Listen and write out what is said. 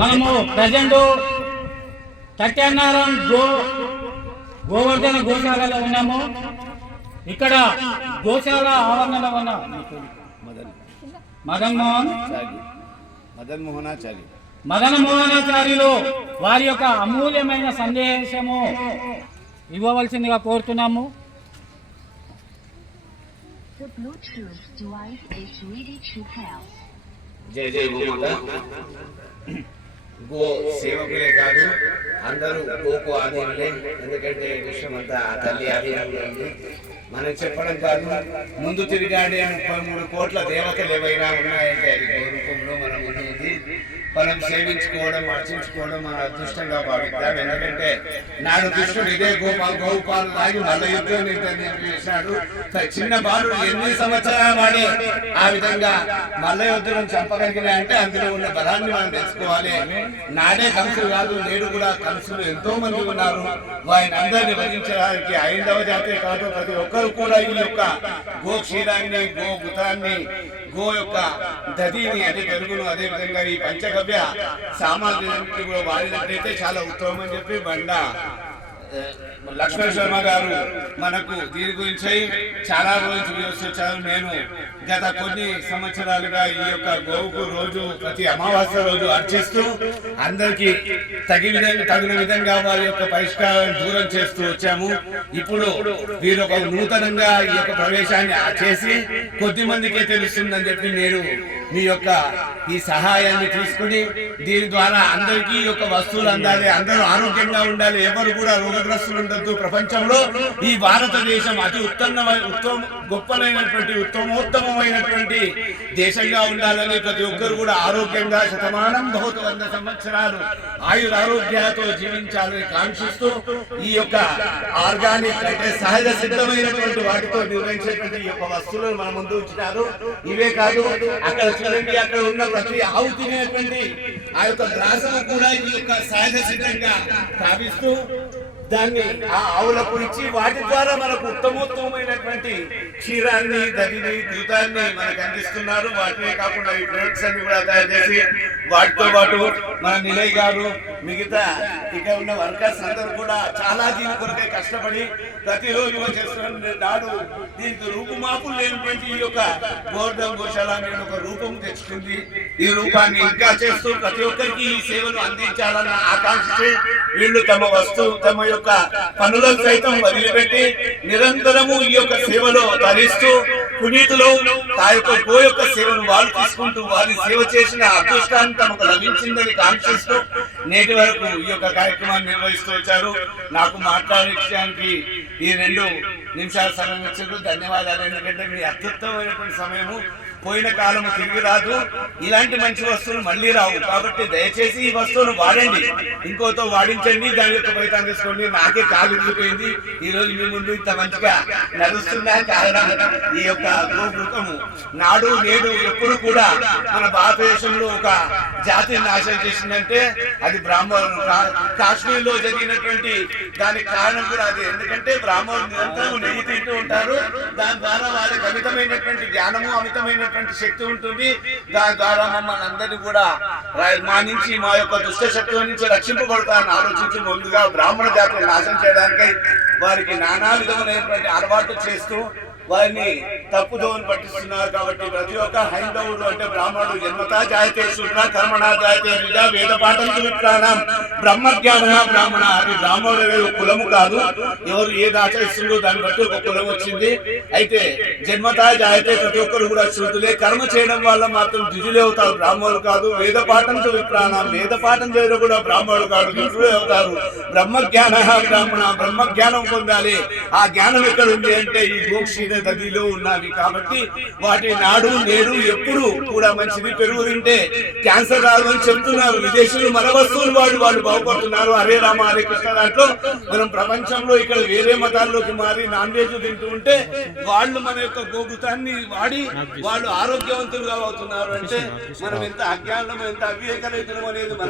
మనము ప్రజెంట్ సత్యనారాయణ గోవర్ధన గోశాలలో ఉన్నాము. ఇక్కడ గోశాల ఆవరణలో ఉన్న మదన్ మోహనాచార్యులు వారి యొక్క అమూల్యమైన సందేశము ఇవ్వవలసిందిగా కోరుతున్నాము. జై జై గోమాత. గో సేవకులే కాదు, అందరూ గోకు ఆధీనులే. ఎందుకంటే విషయం అంతా తల్లి ఆధీనంలో ఉంది. మనం చెప్పడం కాదు, ముందు తిరిగాడే 33 కోట్ల దేవతలు ఏవైనా ఉన్నాయంటే అది గో రూపంలో మన ముందు ఉంది. మనం సేవించుకోవడం, అర్చించుకోవడం మన అదృష్టంగా భావిద్దాం. ఎందుకంటే నాడు కృష్ణుడు ఇదే గోపాలు తాగి మల్ల యుద్ధం చేశాడు. చిన్న బాలుడు 8 సంవత్సరాల వాడే ఆ విధంగా మల్ల యుద్ధం చంపగలిగినా అంటే అందులో ఉన్న బలాన్ని మనం తెలుసుకోవాలి. నాడే కంసులు కాదు, నేడు కూడా కంసులు ఎంతో మంది ఉన్నారు. వారిని అందరినీ వధించడానికి ఐదవ జాతే కాదు, ప్రతి ఒక్కరు కూడా ఈ యొక్క గో క్షీరాన్ని, గో గుతాన్ని, గో యొక్క దధిని అంటే పెరుగును, అదే విధంగా ఈ పంచగవ్య సామాగ్రి కూడా వాడినట్లయితే చాలా ఉత్తమం అని చెప్పి బండ లక్ష్మణ్ శర్మ గారు మనకు దీని గురించి చాలా రోజులు చూపించారు. నేను గత కొన్ని సంవత్సరాలుగా ఈ యొక్క గోవుకు రోజు ప్రతి అమావాస్య రోజు అర్చిస్తూ అందరికీ తగిన విధంగా వారి యొక్క పరిష్కారాన్ని దూరం చేస్తూ వచ్చాము. ఇప్పుడు వీరు ఒక నూతనంగా ఈ యొక్క ప్రవేశాన్ని చేసి కొద్ది మందికే తెలుస్తుందని చెప్పి నేను మీ యొక్క ఈ సహాయాన్ని తీసుకుని దీని ద్వారా అందరికీ ఈ యొక్క వస్తువులు అందాలి, అందరూ ఆరోగ్యంగా ఉండాలి, ఎవరు కూడా రోగగ్రస్తులు ఉండద్దు. ప్రపంచంలో ఈ భారతదేశం అతి గొప్పనైనటువంటి ఉత్తమోత్తమైనటువంటి దేశంగా ఉండాలని ప్రతి ఒక్కరు కూడా ఆరోగ్యంగా శతమానం భవతు 100 సంవత్సరాలు ఆయురారోగ్యాలతో జీవించాలని కాంక్షిస్తూ ఈ యొక్క ఆర్గానిక్ అంటే సహజ సిద్ధమైనటువంటి వాటితో నిర్వహించేటువంటి ఈ యొక్క వస్తువులను మన ముందు ఉంచినారు. ఇవే కాదు, అక్కడ చూడండి, అక్కడ ఉన్న ప్రతి ఆవు తినేటువంటి ఆ యొక్క గ్రాసము కూడా ఈ యొక్క సహజ సిద్ధంగా భావిస్తూ దాన్ని ఆ ఆవులకు ఇచ్చి వాటి ద్వారా మనకు ఉత్తమోత్తమైనటువంటి క్షీరాన్ని, దధిని, దుతాన్ని మనకు అందిస్తున్నారు. వాటినే కాకుండా ఈ ప్రొడక్ట్స్ అన్ని కూడా తయారు చేసి వాటితో పాటు మన నిలయ్ గారు, మిగతా ఇక్కడ ఉన్న వర్కర్స్ అందరూ కూడా చాలా దీని కొరకే కష్టపడి ప్రతిరోజు చేస్తున్న నాడు దీనికి రూపుమాపులు లేనటువంటి ఈ యొక్క గోవర్ధన గోశాల అనేది ఒక రూపం తెచ్చుకుంది. ఈ రూపాన్ని ఇంకా చేస్తూ ప్రతి ఒక్కరికి ఈ సేవలు అందించాలన్న ఆకాంక్ష వీళ్ళు తమ యొక్క పనులను సైతం వదిలిపెట్టి నిరంతరము ఈ యొక్క సేవలో తరిస్తూ పునీతులు ఆ యొక్క గో యొక్క సేవను వాళ్ళు తీసుకుంటూ వారి సేవ చేసిన అదృష్టాన్ని తమకు లభించిందని కాంక్షిస్తూ నేటి వరకు ఈ యొక్క కార్యక్రమాన్ని నిర్వహిస్తూ వచ్చారు. నాకు మాట్లాడడానికి ఈ 2 నిమిషాల సమయం ఇచ్చారు. ధన్యవాదాలు. ఎందుకంటే మీ అత్యుత్తమైనటువంటి సమయము, పోయిన కాలము తిరిగి రాదు, ఇలాంటి మంచి వస్తువులు మళ్ళీ రావు. కాబట్టి దయచేసి ఈ వస్తువును వాడండి, ఇంకోతో వాడించండి, దాని యొక్క ఫలితాన్ని తీసుకోండి. నాకే కాలు ఉండిపోయింది, ఈ రోజు మీ ముందు ఇంత మంచిగా నడుస్తున్నా కారణం ఈ యొక్క గోమృతము. నాడు నేడు ఎప్పుడు కూడా మన భారతదేశంలో ఒక జాతిని నాశనం చేసిందంటే అది బ్రాహ్మణులు. కాశ్మీర్ లో జరిగినటువంటి దానికి కారణం కూడా అదే. ఎందుకంటే బ్రాహ్మణులు నిరంతరం నెయ్యి తింటూ ఉంటారు. దాని ద్వారా వారికి అమితమైనటువంటి జ్ఞానము, అమితమైన శక్తి ఉంటుంది. దాని ద్వారా మమ్మల్ని అందరినీ కూడా మా నుంచి, మా యొక్క దుష్ట శక్తుల నుంచి రక్షింపబడతానని ఆలోచించి ముందుగా బ్రాహ్మణ జాతిని నాశనం చేయడానికై వారికి నానా విధమైనటువంటి అలవాటు చేస్తూ వారిని తప్పుదోవని పట్టిస్తున్నారు. కాబట్టి ప్రతి ఒక్క హైందవుడు అంటే బ్రాహ్మణుడు జన్మతా జాయతే శూద్ర కర్మణా జాయతే ద్విజ వేద పాఠంతో విప్రాణం బ్రహ్మజ్ఞాన బ్రాహ్మణ. అది బ్రాహ్మణుడు కులము కాదు, ఎవరు ఏది ఆచరిస్తుందో దాన్ని బట్టి ఒక కులం వచ్చింది. అయితే జన్మతా జాయతే ప్రతి ఒక్కరు కూడా శూద్రులే, కర్మ చేయడం వల్ల మాత్రం ద్విజులే అవుతారు, బ్రాహ్మణులు కాదు. వేద పాఠంతో విప్రాణం, వేద పాఠం చేయడం కూడా బ్రాహ్మణుడు కాదు, ద్విజులే అవుతారు. బ్రహ్మజ్ఞాన బ్రాహ్మణ, బ్రహ్మజ్ఞానం పొందాలి. ఆ జ్ఞానం ఎక్కడ ఉంది అంటే ఈ గోక్షీర నదిలో ఉన్నవి. కాబట్టి వాటి నాడు నేడు ఎప్పుడు కూడా మంచిది. పెరుగు తింటే క్యాన్సర్ రాదని చెప్తున్నారు విదేశీయులు. మన వస్తువులు వాళ్ళు బాగుపడుతున్నారు. హరే రామ హరే కృష్ణ దాంట్లో మనం ప్రపంచంలో ఇక్కడ వేరే మతాల్లోకి మారి నాన్ వెజ్ తింటూ ఉంటే వాళ్ళు మన యొక్క గోగుతాన్ని వాడి వాళ్ళు ఆరోగ్యవంతులుగా అవుతున్నారు. అంటే మనం ఎంత అజ్ఞానం, ఎంత అవివేకరహితం అనేది మనం